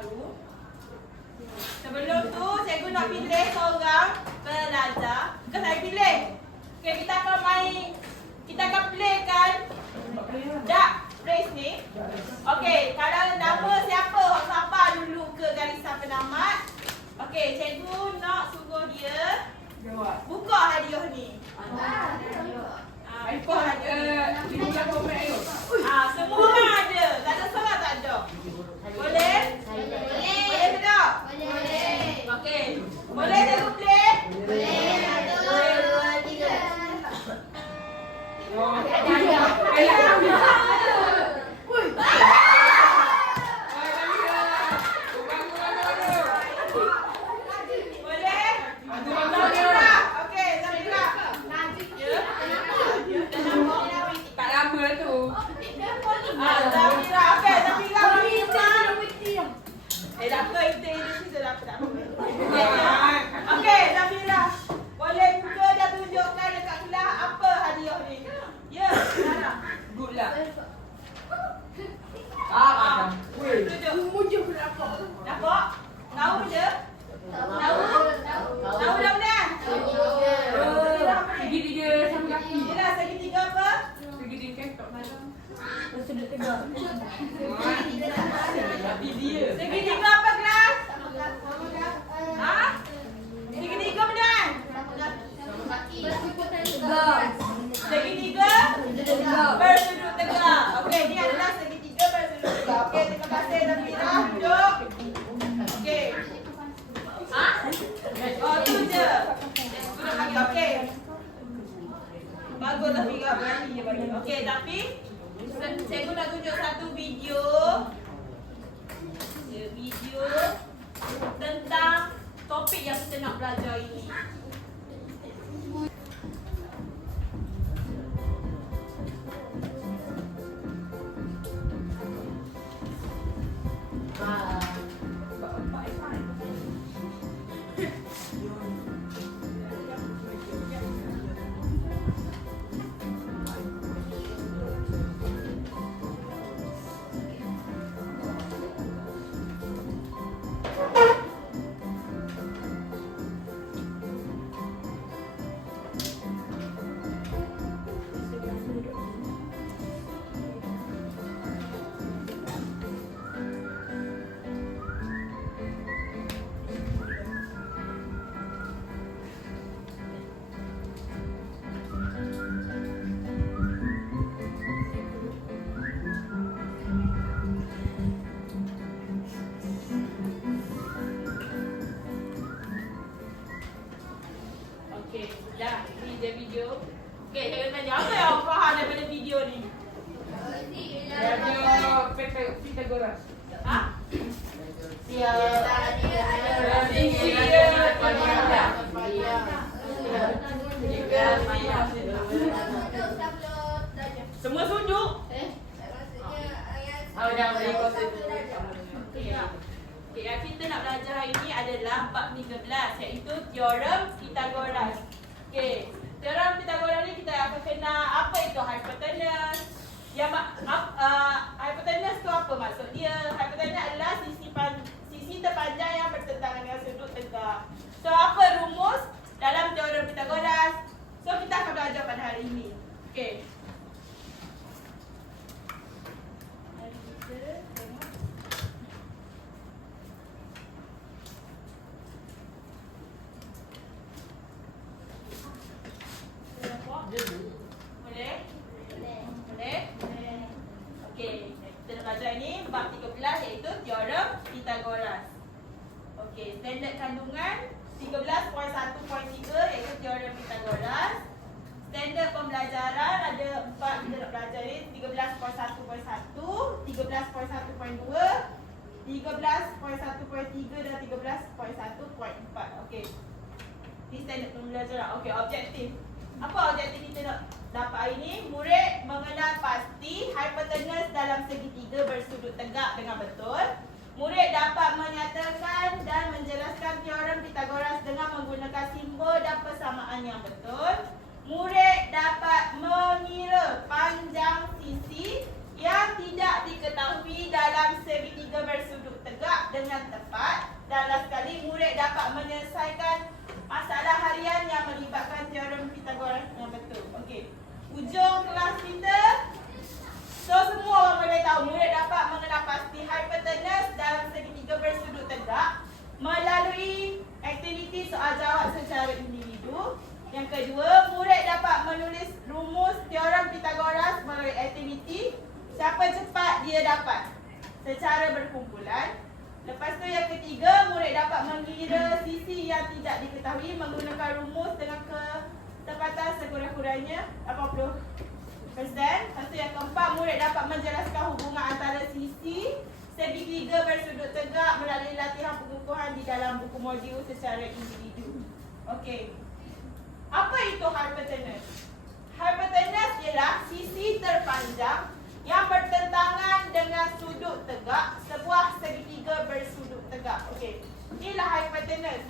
baru. Sebelum tu, cikgu nak pilih seorang pelajar. Bukan saya pilih. Okay, kita akan playkan duck race ni. Okay, kalau nama siapa, siapa dulu ke garisan penamat. Okay, cikgu nak suruh dia buka hadiah ni. Buka hadiah. Semua orang ada. Tak ada salah, tak ada. Boleh? Boleh tak? Boleh. Okey. Boleh cikgu play? Boleh. 1, 2, 3. Okey, Zafira. Boleh buka dan tunjukkan dekat kelas apa hadiah ni. Ya, Sarah. Good lah. Tunjuk. Nampak? Tahu je? Tahu dah benar? Segitiga sama kaki. Yelah, segitiga apa? Segitiga ketok malam. Tapi dia. Segitiga apa kelas? Ha? Segitiga benar? Segitiga bersudut tegak. Okey, ni adalah segitiga bersudut tegak. Okey, terima kasih Zafira. Duduk. Okey. Ha? Oh, tu je. Sudah bagi. Okey. Bagus Zafira, berani je bagi. Okey, tapi cikgu nak tunjuk satu video. Video tentang topik yang kita nak belajar ini. Okey, dah. Ini dia video. Okey, saya nak tanya apa yang awak faham daripada video ni? Ada Pythagoras. Ha? Semua sudut. Okey, yang kita nak belajar hari ini adalah bab 13, iaitu teorem Pythagoras. Okey, teorem Pythagoras ni kita akan kenal apa itu hypotenuse. Hypotenuse tu apa maksud dia? Hypotenuse adalah sisi terpanjang yang bertentangan dengan sudut tegak. So, apa rumus dalam teorem Pythagoras? So, kita akan belajar pada hari ini. Okey. Mari kita tengok. Boleh? Boleh? Okey, kita nak belajar ini bab 13 iaitu teorem Pythagoras. Okey, standard kandungan 13.1.3 iaitu teorem Pythagoras. Standard pembelajaran ada 4 kita nak belajar ni, 13.1.1, 13.1.2, 13.1.3 dan 13.1.4. Okey. Ini standard pembelajaran. Okey, objektif. Apa objektif kita nak dapat hari ini? Murid mengenal pasti hypotenuse dalam segitiga bersudut tegak dengan betul. Murid dapat menyatakan dan menjelaskan teorem Pythagoras dengan menggunakan simbol dan persamaan yang betul. Murid dapat mengira panjang sisi yang tidak diketahui dalam segitiga bersudut tegak dengan dengan tepat. Dan last sekali, murid dapat menyelesaikan masalah harian yang melibatkan teorem Pythagoras yang betul. Okey. Ujung kelas kita. So semua orang boleh tahu murid dapat mengenal pasti hipotenus dalam segitiga bersudut tegak melalui aktiviti soal jawab secara individu. Yang kedua, murid dapat menulis rumus teorem Pythagoras melalui aktiviti. Siapa cepat dia dapat secara berkumpulan. Lepas tu yang ketiga, murid dapat mengira sisi yang tidak diketahui menggunakan rumus dengan ketepatan sekurang-kurangnya 80%. Lepas tu yang keempat, murid dapat menjelaskan hubungan antara sisi segitiga bersudut tegak melalui latihan pengukuhan di dalam buku modul secara individu. Okey. Apa itu hipotenus? Hipotenus ialah sisi terpanjang yang bertentangan dengan sudut tegak sebuah segitiga bersudut tegak. Okey. Inilah hipotenus.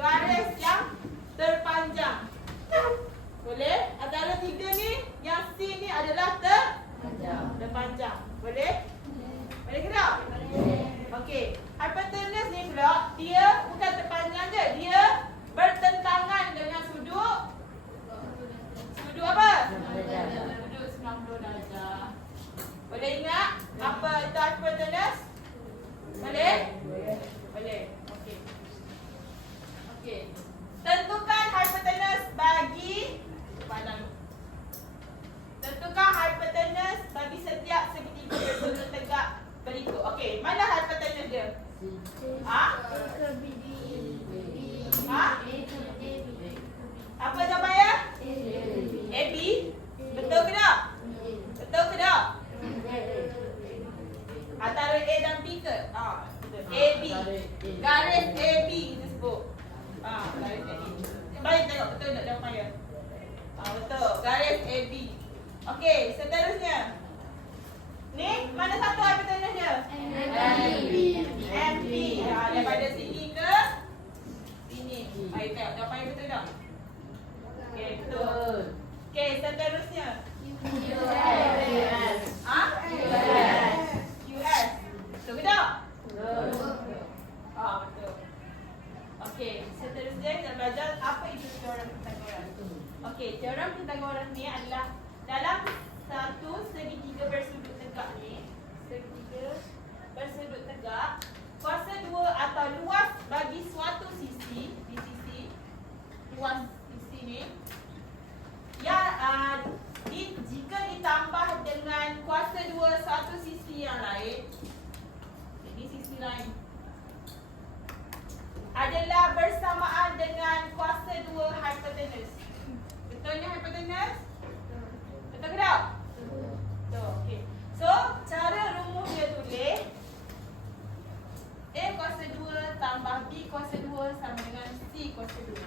Garis yang terpanjang. Boleh? Antara tiga ni, yang C ni adalah terpanjang. Boleh? Boleh ke tak? Okey. Hipotenus ni pula, dia bukan terpanjang je. Dia bertentangan dengan sudut apa? Sudut 90 darjah. Boleh ingat apa itu hipotenus? Boleh? Boleh. Okey. Okey. Tentukan hipotenus bagi tentukan hipotenus bagi setiap segitiga bersudut tegak berikut. Okey, mana hipotenus dia? Ha? Ha? Apa jawapannya? AB. Betul ke tak? Betul ke tak? Antara A dan B ke? AB. Garis AB kita sebut. Garis AB. Baik tengok betul tak jawapannya? Betul. Garis AB. Okey, seterusnya. Ni mana satu hipotenus dia? MB. Daripada sini ke sini. Baik tengok jawapannya betul tak? Okey, betul. Okey, seterusnya. QS. QS. Betul ke tak? Betul. Okey, seterusnya kita belajar apa itu teorem Pythagoras. Okey, teorem Pythagoras ni adalah dalam satu segitiga bersudut tegak ni, segitiga bersudut tegak, kuasa dua atau luas bagi suatu sisi, di sisi luas sisi ni, yang jika ditambah dengan kuasa dua satu sisi yang lain, ini sisi lain, adalah bersamaan dengan kuasa dua hipotenus. Betulnya hipotenus? Betul ke tak? Betul. Okey. So, cara rumus dia tulis A kuasa 2 tambah B kuasa 2 sama dengan C kuasa 2.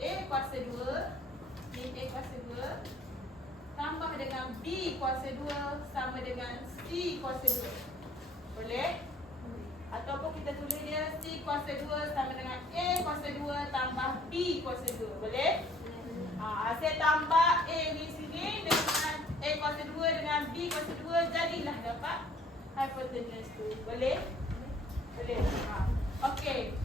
A kuasa 2, ni A kuasa 2 tambah dengan B kuasa 2 sama dengan C kuasa 2. Boleh? Ataupun kita tulis dia C kuasa 2 sama dengan A kuasa 2 tambah B kuasa 2. Boleh? Saya tambah A di sini dengan A kuasa 2 dengan B kuasa 2, jadilah dapat hipotenus tu. Boleh? Boleh. Okey.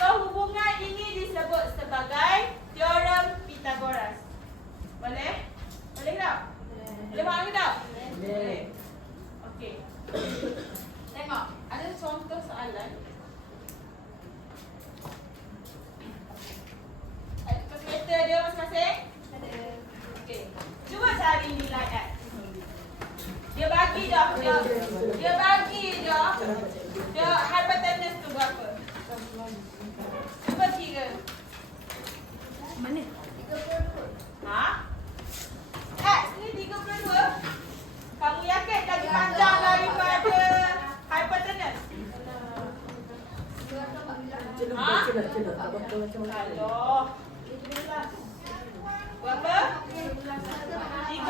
So hubungan ini disebut sebagai teorem Pythagoras. Boleh? Boleh tak? Boleh faham ke tak? Boleh. Okey. Tengok, ada contoh soalan. Kalkulator dia masing-masing? Ada. Okey. Cuba cari nilai X. Dia bagi dah. Dia bagi dah. Dia hipotenus tu berapa? Cuba kira. Mana? 32. X ni 32. Kamu yakin lagi panjang daripada hipotenus? Kalau berapa? 13?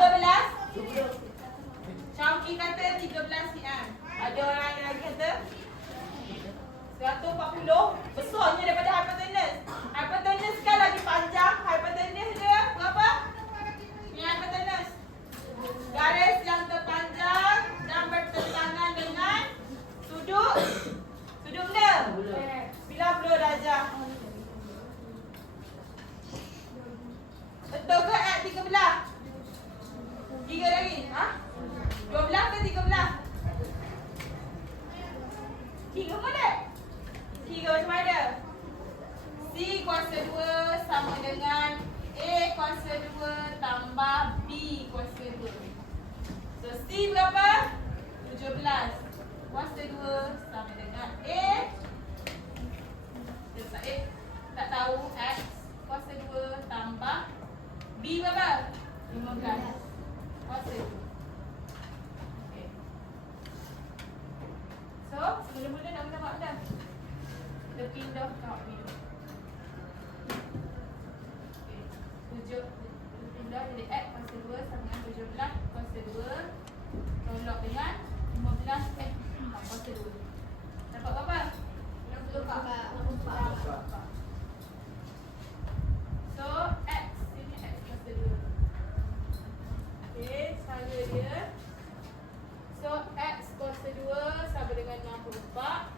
Syamki kata 13 cm. Ada orang yang lagi kata 140. Besarnya daripada hipotenus. Hipotenus kan lagi panjang. Hipotenus dia berapa? Ni hipotenus. Garis yang terpanjang dan bertentangan dengan sudut Kira macam mana? C kuasa 2 sama dengan A kuasa 2 tambah B kuasa 2. So C berapa? 17 kuasa 2 sama dengan A. Tak tahu X kuasa 2 tambah B berapa? 15 kuasa 2. Okay. So, mula-mula nak guna mak dah. Kita pindah ke mak minum. Okay. 7 pindah jadi X kuasa 2 sama dengan 17 kuasa 2. Tolak dengan 15 X kuasa 2. Dapat berapa? 64. So, X ini X kuasa 2. Okay, cara dia. So, X kuasa 2 sama dengan 64.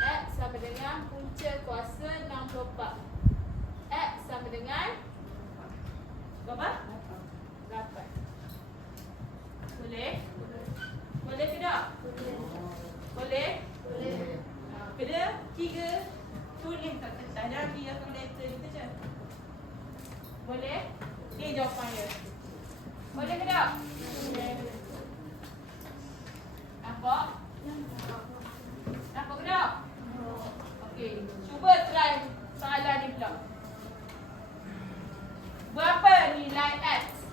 X sama dengan punca kuasa 64. X sama dengan berapa? 8. Boleh? Boleh ke tak? Boleh? Kena 3 tulis kat kertas. Jangan kira kalkulator gitu je. Boleh? Ni jawapan dia. Boleh ke tak? Nampak? Nampak ke tak? Okey, cuba try soalan ni pula. Berapa nilai X?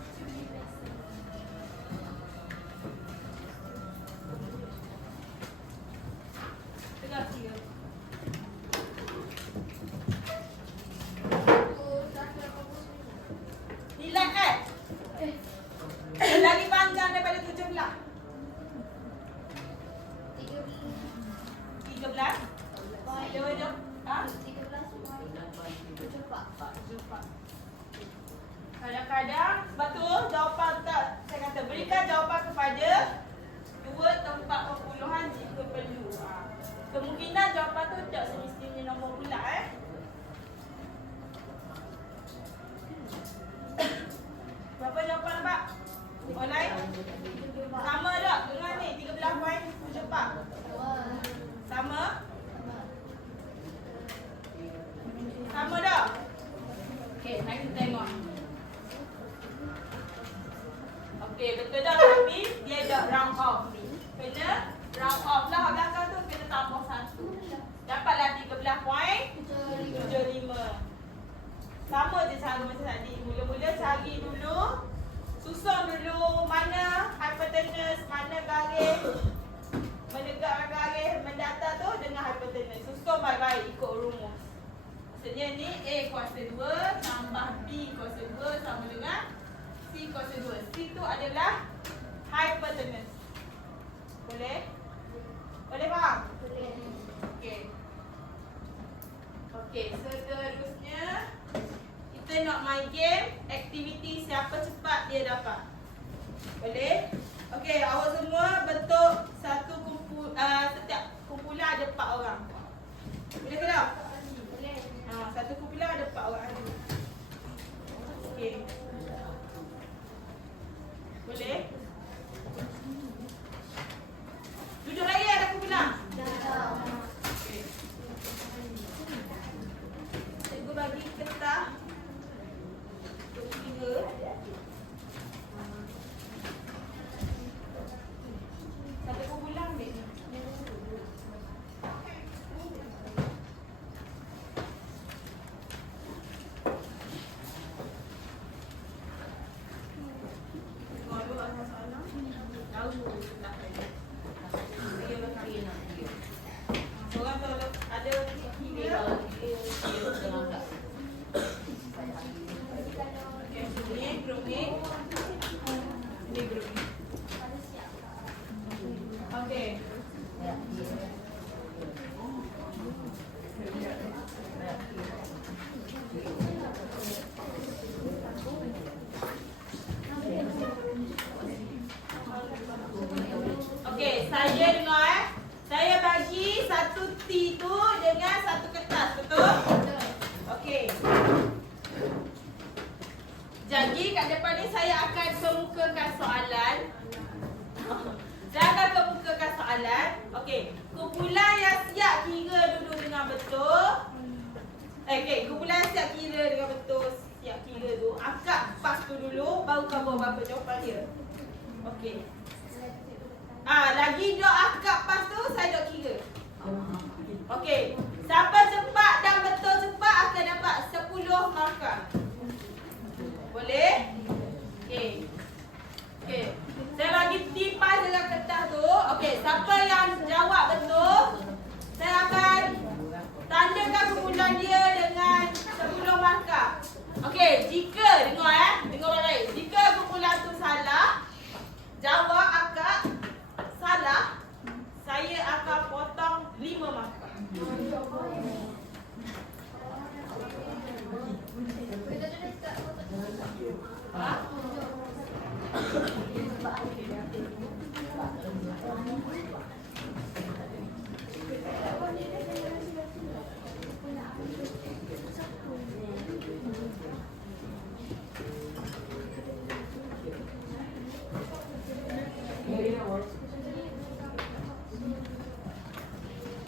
Tengah kira. Nilai X lagi panjang daripada 17. 13? Sila jom. Ha? 74. Kadang-kadang sebab tu jawapan tak, saya kata berikan jawapan kepada 2 tempat perpuluhan jika perlu. Kemungkinan jawapan tu tak semestinya nombor bulat Berapa jawapan nampak? Orang lain? Sama tak dengan ni 13.74? Sama? Sama tak? Okey, mari kita tengok. Okey, betul dah tapi dia dah round off ni. Kena round off lah. Belakang tu kena tambah 1. Dapatlah 13.75. Sama je cara macam tadi. Mula-mula cari dulu, susun dulu mana hypotenuse, mana garis, menegakkan garis mendatar tu dengan hypotenuse. Susun baik-baik ikut rumus. Maksudnya ni A kuasa 2 tambah B kuasa 2 sama dengan C kuasa 2. C tu adalah hypotenuse. Boleh? Boleh faham? Boleh. Okey. Okey, seterusnya kita nak main game aktiviti siapa cepat dia dapat. Boleh? Okey, awak semua bentuk satu setiap kumpulan ada 4 orang. Boleh ke tak? Boleh. Satu kumpulan ada 4 orang. Okey. Boleh? Duduk lagi ada kumpulan? Okey. Cikgu bagi kertas untuk 3. Satu kumpulan ambil ni. Kalau ada masalah, tahu tak ada. Seorang tu ada 3. Okey, ni grup ni. Ini grup ni. Okey. Okey, saya dengar saya bagi satu T tu dengan satu kertas, betul? Okey. Jadi kat depan ni saya akan kemukakan soalan. Saya akan kemukakan soalan. Okey, kumpulan yang siap kira dulu dengan betul. Okay, kumpulan siap kira dengan betul. Siap kira tu. Akak pas tu dulu, baru kau buat berapa jawapan dia. Okay. Lagi dok akak pas tu, saya dok kira. Okay. Siapa cepat dan betul cepat akan dapat 10 markah. Boleh? Okay. Okay. Saya bagi tipas dengan kertas tu. Okay. Siapa yang jawab betul, saya akan tandakan kumpulan dia dengan 10 markah. Okey, jika dengar baik-baik. Jika kumpulan tu salah, jawab akak salah, saya akan potong 5 markah. Ha?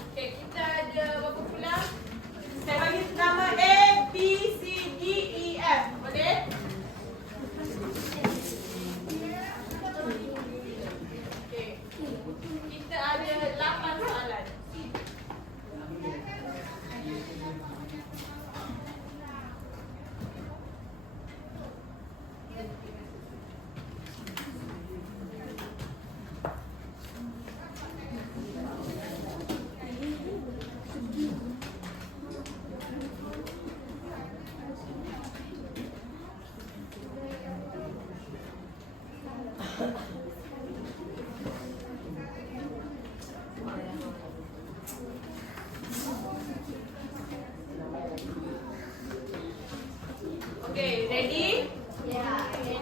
Okey, kita ada berapa pula? Saya bagi nama A, B, C, D, E, F. Boleh? Okey. Kita ada 8 soalan. Okay, ready?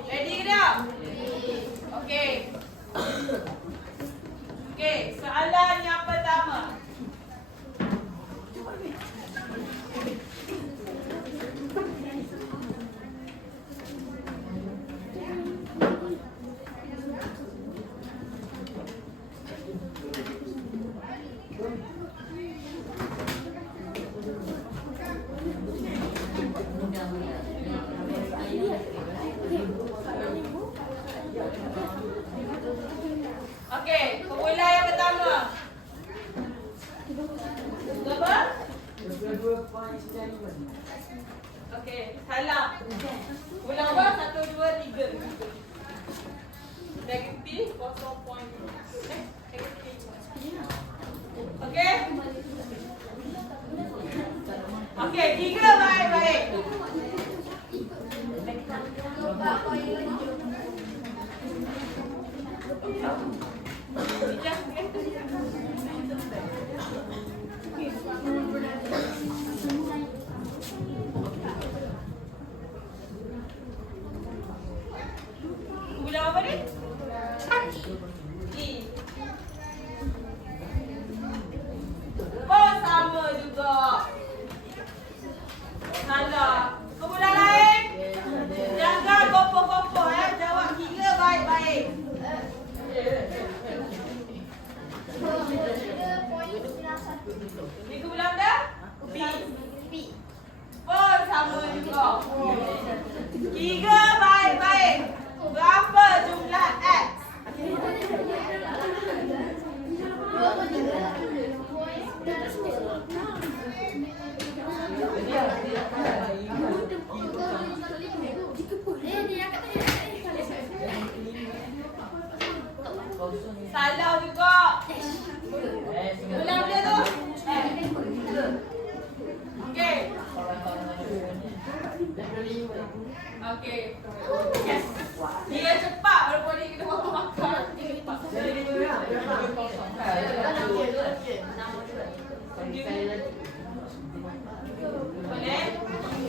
Ready ke tak? Okay. Okay, soalan yang pertama. Okey, kumpulan yang pertama. Berapa? Okey, salah. Ulang apa? 1, 2, 3. Negatif 0. Negatif. Okey? Okey, 3 baik-baik. Kumpulan apa ni? E. Oh, sama juga. Salah. Kumpulan lain? Jangan gopoh-gopoh jawab 3 baik-baik. Ni kumpulan dah? B. Oh, sama juga. 3 baik-baik. Berapa jumlah X? Salah juga. Ulang dia tu. Okey. Okey. Yes. Dia cepat walaupun dia kena potong makan. Boleh?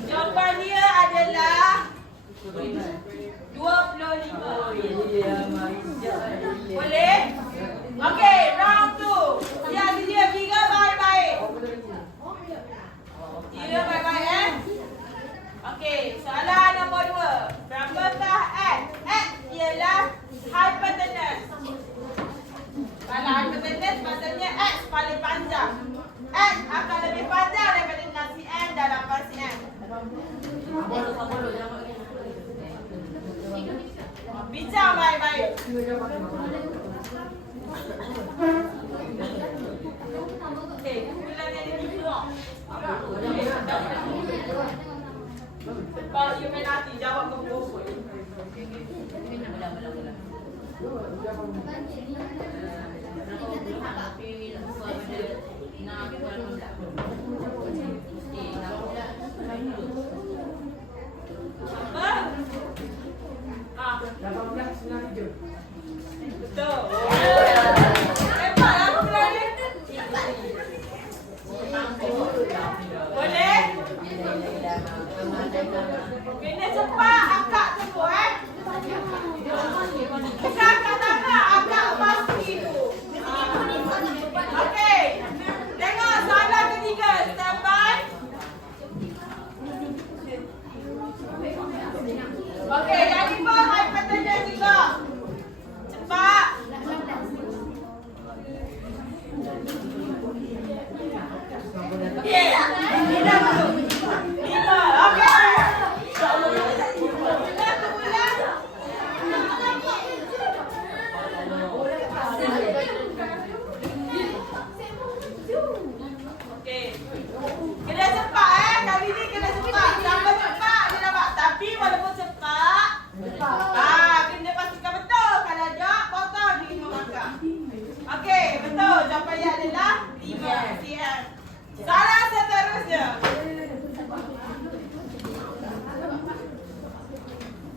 Jawapan dia adalah 25. Boleh? Okey, round 2. Yang dia 3 baik-baik. 3 baik-baik Okey, soalan nombor 2. Berapakah X? X ialah hypotenuse. Kalau hypotenuse maksudnya X paling panjang. X akan lebih panjang daripada nasi N dan 8 Sebab you main hati jawab ke pokok. Apa? Ah, 1897. betul. Hebat lah aku bilang ni. Boleh? Kena cepat akak tunggu Bukan akak tangan, akak pasti tu. Okey. Tengok soalan ketiga. Stand by. Okey, yang lima hypotenuse juga. Cepat. Okey. Lima dulu. Lima. Okey. Okey. Kena cepat kali ni kena cepat. Siapa cepat dia dapat. Tapi walaupun cepat, kena pastikan betul. Kalau tak, potong di 5 markah. Okey, betul. Jawapannya adalah 5 cm. Soalan seterusnya.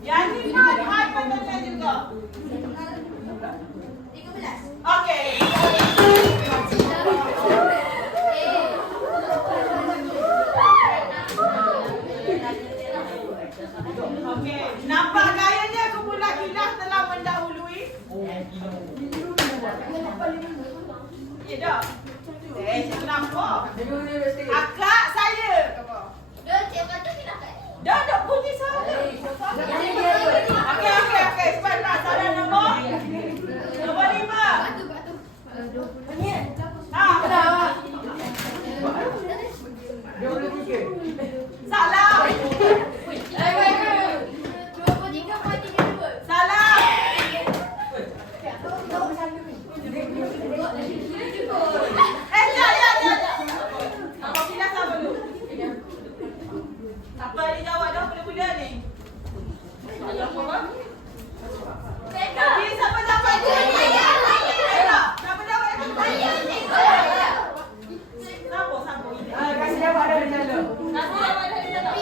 Yang lima hypotenuse juga. 13. Okey. Okey, nampak gayanya kumpulan kilas telah mendahului? Ya dah. Saya nampak. Akak saya. Dah tak bunyi salah. Okey. Cepat. Salah nombor 5. Salah. Salah. Jap. Apa kilas apa dulu? Siapa dia jawab dah mula-mula ni? Tapi siapa jawab? Siapa jawab? Siapa ini? Kasih jawab dah macam tu. Siapa jawab dari sana?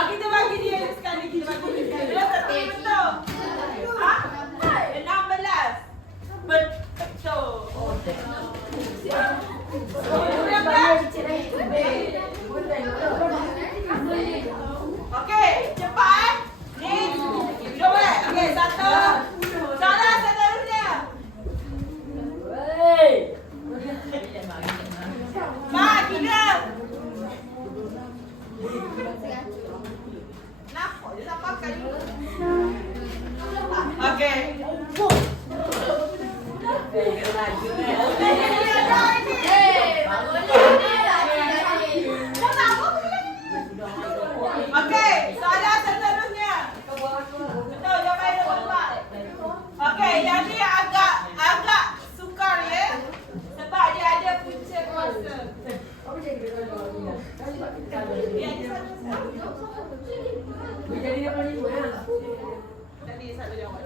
Kita bagi dia sekali. Dia betul. 16. Betul. Okey, cepat. Ni. Cuba. Okey, 1. Salah seterusnya. Mak, 3. Kenapa dia tak pakai dulu? Okey. Okey, soalan seterusnya. Betul, jawapan nombor 4. Okey, yang ni agak sukar ya. Sebab dia ada punca kuasa. Jadi dia paling mudah. Tadi satu jawab.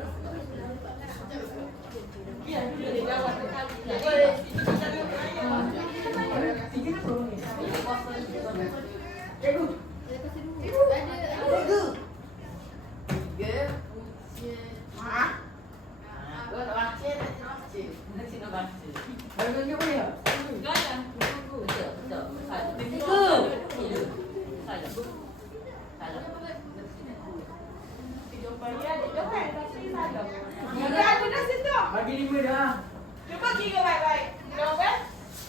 Bagi 5 dah. Cuba kira baik-baik. Jawab kan?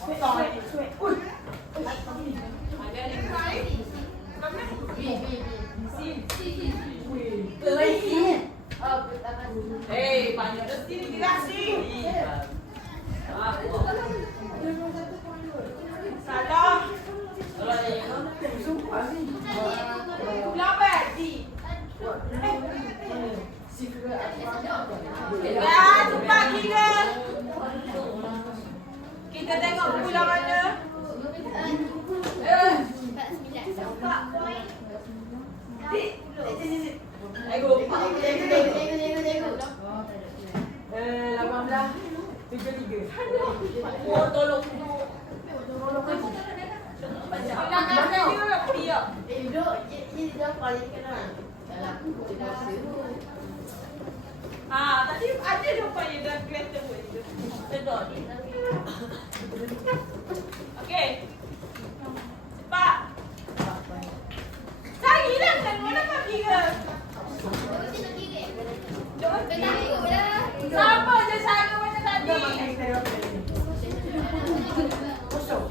Betul. Ada ni baik. jawapan yang kena. Dalam kuasa. Tadi ada jawapan yang dalam kereta pun itu. Sedar ni. Okey. Cepat. Carilah kan mana kau kira. Sama je cara macam tadi. Kosong.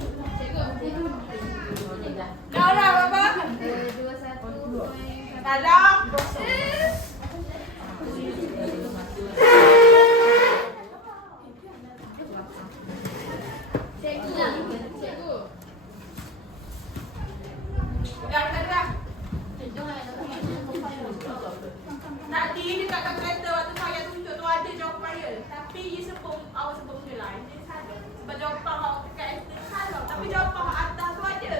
Dah Baba. 2, 1. Dalam. Cikgu lah. Cikgu. Dah. Tadi dekat kereta waktu saya tunjuk tu ada jawapan dia. Tapi awak sebut benda lain. Dia salah. Sebab jawapan awak dekat itu salah. Tapi jawapan awak atas tu ada.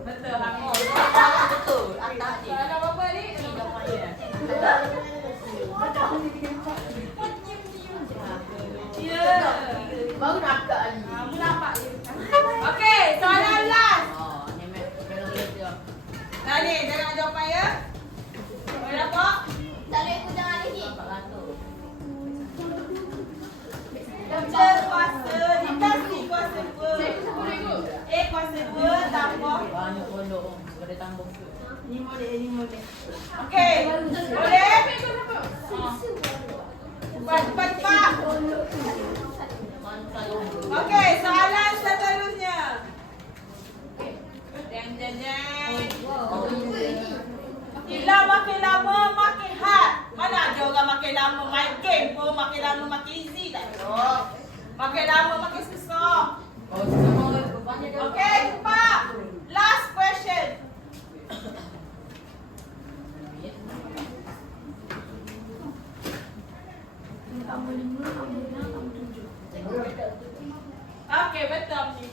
Betul aku. Betul. Atas ni. Soalan apa ni? Jawapan dia. Ya. Baru nampak Ali. Kamu nampak dia. Okey, soalan last. Ni memang dia. Nah ni, dengar jawapan ya. Boleh nampak? Tak boleh ikut jangan lagi. Baca kuasa dikasih kuasa 2. Kuasa 2 tambah. Banyak pondok. Boleh tambah. Ni boleh. Okey. Boleh? Cepat. Okey, soalan seterusnya. Jeng. Bila makin lama makin hard. Mana ada orang makin lama main game pun makin lama makin easy tak ada. Makin lama makin susah. Okey, cepat. Last question. Tambah 5, tambah 6, tambah 7. Okey, betul ni.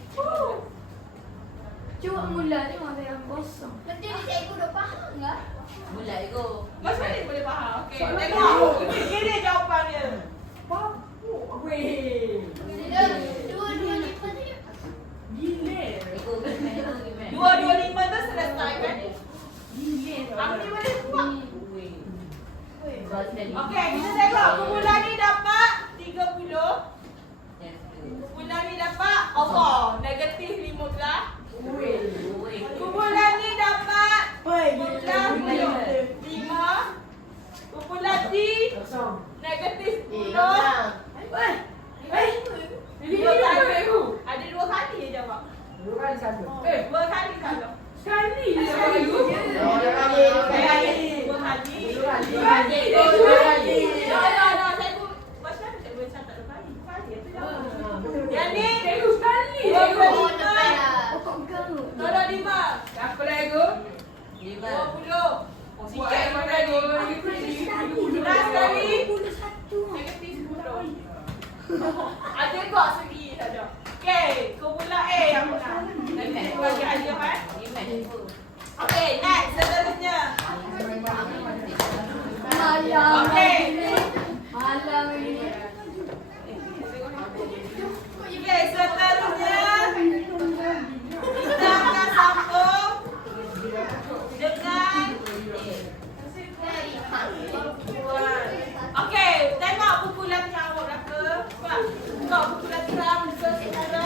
Cuba mula ni masa yang kosong. Nanti ni cikgu dah faham tak? Mula ego. Macam mana boleh faham? Okey, tengok. Ini jawapan dia. Weh. Dua lima tu. Gila. Ego memang. 225 tu selesai kan? Apa ni boleh buat? Okey, kita tengok. Kumpulan ni dapat 30. Kumpulan ni dapat negatif 15. Kumpulan ni dapat 5. Kumpulan D Kosong. negatif 10. Ini Dua dia kali. cikgu. Ada 2 kali je jawab. 2 kali satu. 2 kali salah. Sekali je cikgu. Dua kali. Saya pun macam mana cikgu catat 2 kali? 2 kali itu jawab. Yang ni Cikgu sekali. 25. Kok garut? Tolong 5. Apa lagi? 20. Sikit pun tadi. Last kali. 21. Negatif 10. Ada kok segi saja. Okey, kumpulan A yang menang. Nanti bagi hadiah kan? Okey, next seterusnya. Malam Okey. Malam ini. Okey, seterusnya kita akan sambung dengan okey, tengok buku latihan awak berapa. Buka buku latihan seseorang 110.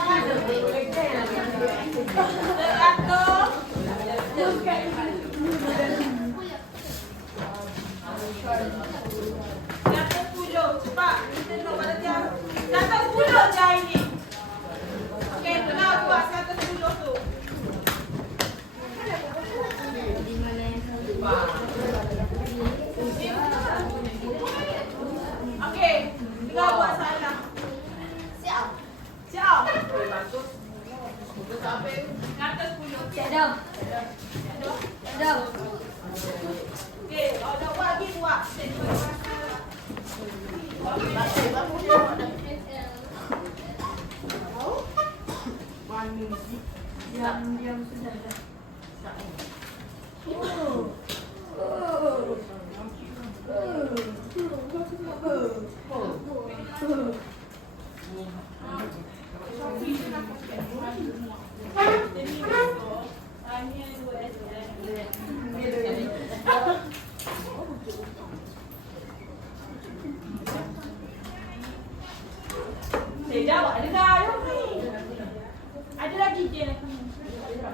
Cepat, kita tengok pada tiap 110 je hari ni. Okey, tengah buat 110 tu. Okey, tengah buat salah. Siap. Siap. Sampai 110. Cik dah. Dah. Okey, kalau dah buat lagi buat. Diam sudah dah. jawab dengar dong ni. Ada lagi je lah.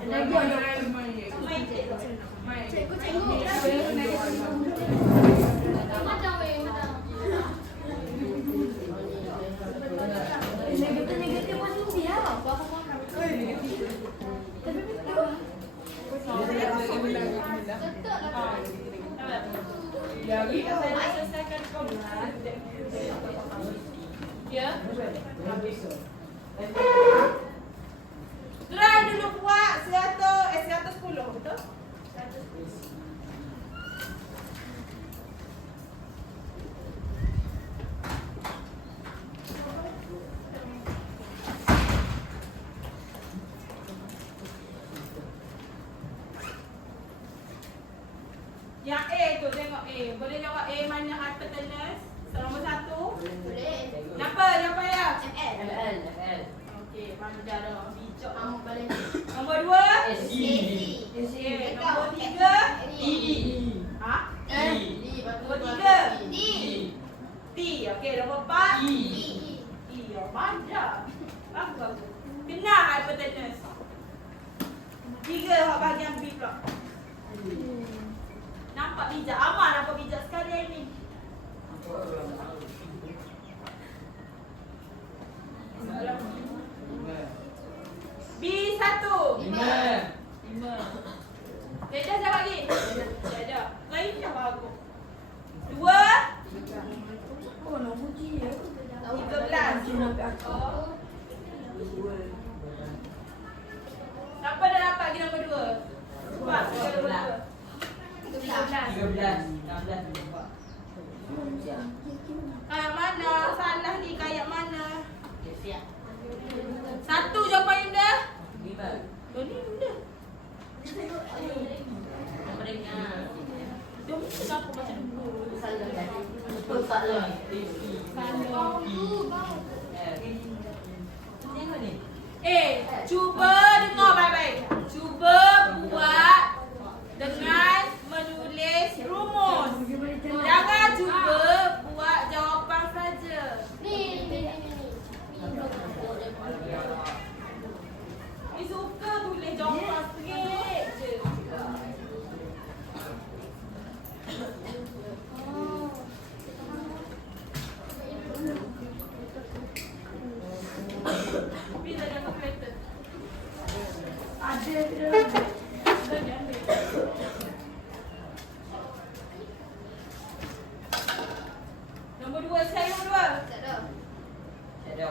Lagi ada. Main cikgu. Cikgu. Macam weh, macam. Negatif masuk dia. Betul lah. Lagi. Saya selesaikan kau. Ya. Try dulu buat 110, betul? 110. Yang A tu tengok A. Boleh jawab A mana hypotenuse? Nombor 1. Boleh. Kenapa? Jawab ya. ML. Okey, mana cara bijak. Kamu boleh. Nombor 2. AC. Okey, nombor 3. Ha? Nombor 3. T. Okey, nombor 4. Ya, bandar. Bagus. Kenal hypotenuse. 3 hak bahagian B pula. Nampak bijak. Amal nampak bijak sekali hari ni. B1. 5. Dia jawab lagi. Dia. Lain dah bagus. 2. Oh, nombor dia. 13. Siapa dah dapat lagi nombor 2? Cepat, siapa nombor 2? 13. Kayak mana? Salah ni kayak mana? 1 jawapan Yunda. 5. Ni Yunda. Dia mesti kenapa macam dulu? Cuba dengar baik-baik. Cuba buat dengan menulis rumus. Jangan cuba buat jawapan saja. Ni. Ni suka tulis jawapan straight je. Bila ada calculator? Ada. Dia ambil. Nombor 2, saya nombor 2. Tak ada.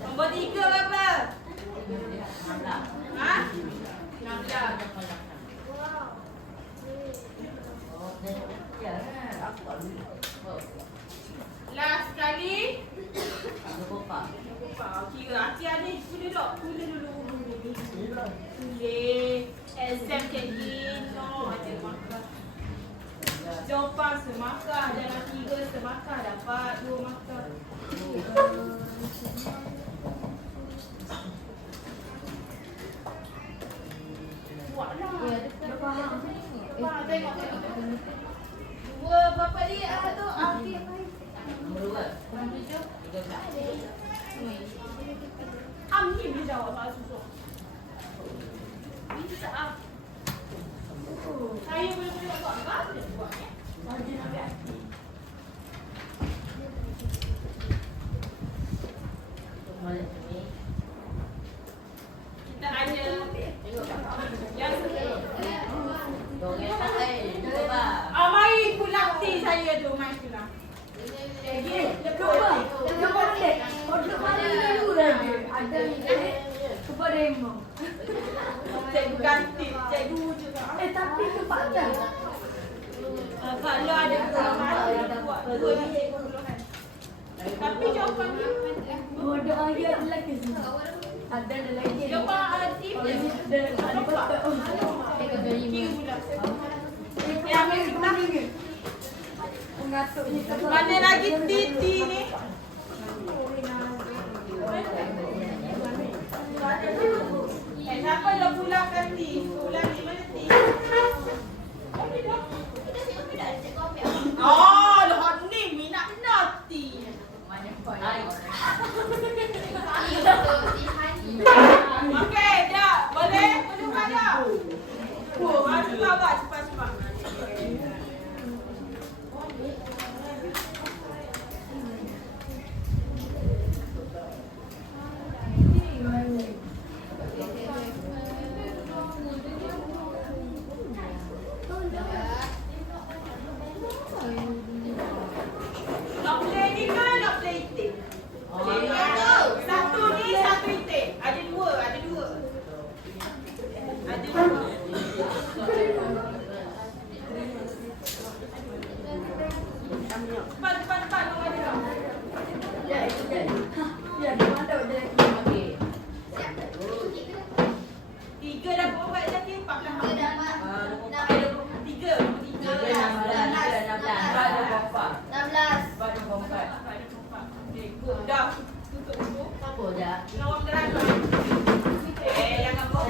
Nombor 3 berapa? Ha? 16. Last sekali. Kira hati-hati tulis dulu. Tulis dulu. Tulis. Exam macam ni. No. Macam makan. Jawapan semakar. Jangan 3 semakar. Dapat 2 makar. Buatlah. Dah faham. Faham, tengok. 2 berapa dia tu? Akhir. Amni boleh jawab soal susuk. Bisa ah. Saya boleh buat apa? Boleh buat ya. Saja nak hati. Kita ada yang mari pulang tea saya tu, mari pulang. Order mana dulu lagi? Ada kepada Emma. Cikgu ganti, cikgu juga. Tapi tempatnya. Kalau ada kesalahan, buat 2 biji perlukan. Tapi jawapannya Order lagi ada lagi. Ada lagi. jawapan aktif je. Ada betul. Kira pula. Yang kita mengaturnya ke Mana lagi titi ni? Siapa dah pulangkan tea? Okey, dah. Boleh? Boleh buat dah? Cepat buat, cepat. Nak play ni ke nak play itik? Satu ni, satu itik. Ada dua. Cepat, nombor dia. Ya, di mana ada lagi? Tiga dah buat lagi, 14. Tiga. Okey, good. Dah. Tutup dulu. Lawan gerak. Jangan bawa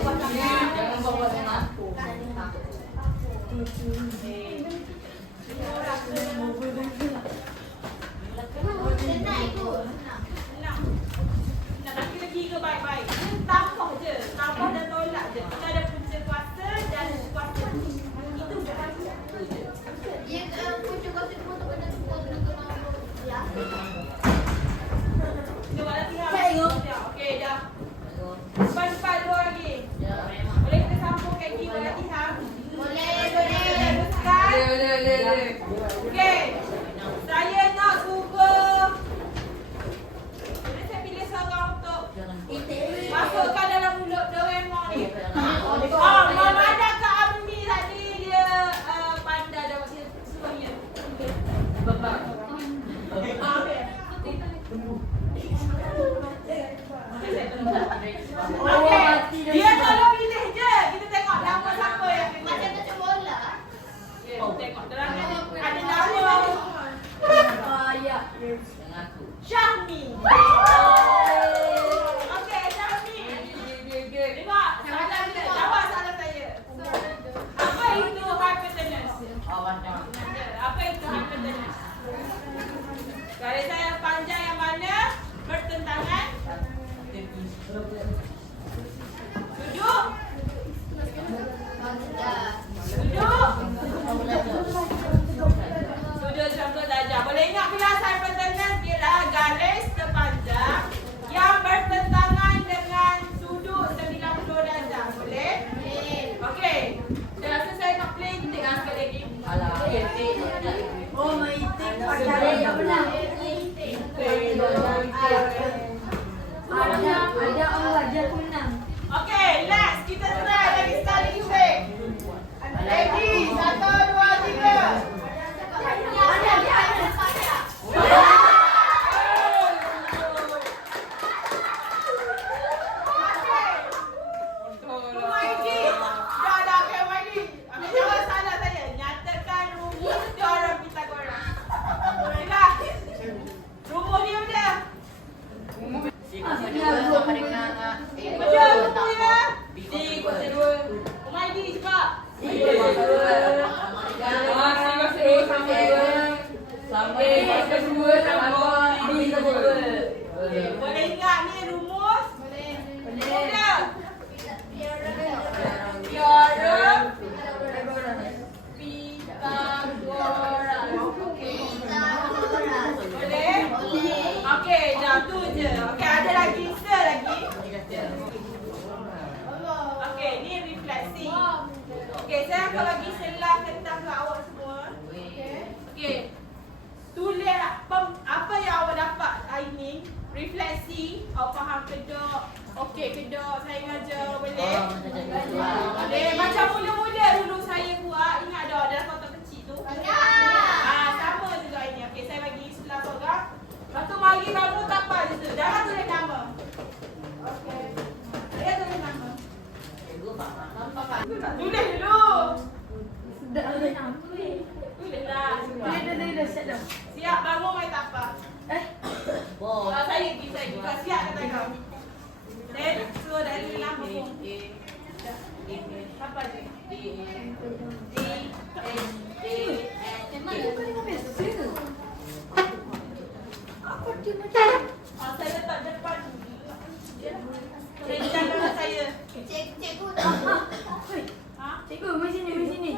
sangat. Nak lagi ke baik-baik. Tambah je. Tambah dan tolak je. Kita ada punca kuasa dan kuasa. Itu bukan satu je. Kita buat latihan. Okey, dah. Cepat-cepat dua lagi. Boleh kita sambung kaki buat latihan? Boleh. Teruskan. Boleh. Okey. Saya nak cuba. Boleh saya pilih seorang untuk masukkan dalam mulut Doraemon ni. Mama ada Kak Amni tadi dia pandai dah macam semuanya. Okey. Dia tolong pilih je. Kita tengok nama siapa yang pilih. Tengok terangan ada nama Ya. Syahmi. Okey, Syahmi. Tengok, soalan dia. Jawab soalan saya. Apa itu hypotenuse? Apa itu hypotenuse? Garis saya panjang yang mana bertentangan? Duduk. Sudut 90 darjah. Boleh ingat bilas hypotenuse ialah garis terpanjang yang bertentangan dengan sudut 90 darjah. Boleh? Okey. Saya rasa saya nak play titik sekali lagi. Oh, my itik pakai yang benar. Ada orang wajah kunang. Okey, last. Kita try lagi sekali weh. Ready? 1, 2, 3. Boleh ingat ni rumus? Boleh. Teorem Pythagoras. Boleh? Okey, dah tu je. Okey, ada lagi lagi. Okey, ni refleksi. Okey, saya akan bagi selah tentang ke awak semua. Okey. Tulis apa yang awak dapat hari ni. Refleksi, awak faham ke tak? Okey ke tak? Saya ngajar, boleh? Boleh. Macam mula-mula dulu saya buat, ingat tak dalam kotak kecil tu? Sama juga ini. Okey, saya bagi sebelah seorang. Lepas tu mari bangun tapal je tu. Jangan tulis nama. Okey. Saya tulis nama. Tulis dulu. Sudah ada. Tulislah. Dah set dah. Siap bangun main tapal. Saya juga siap kata kau. Then suruh dari lama pun. Apa ni? D H A N. Kau tengok best. Apa Saya letak depan. Rendah dengan saya. Cikgu Ha? Cikgu, mari sini, mari sini.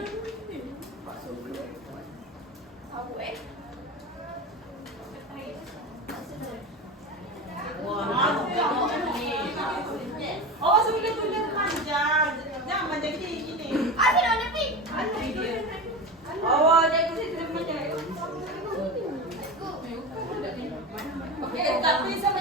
tahu Oh, sebelum tulis panjang. Jangan panjang gini. Asyik nak nabi. Oh, cikgu saya tulis panjang. Tapi sama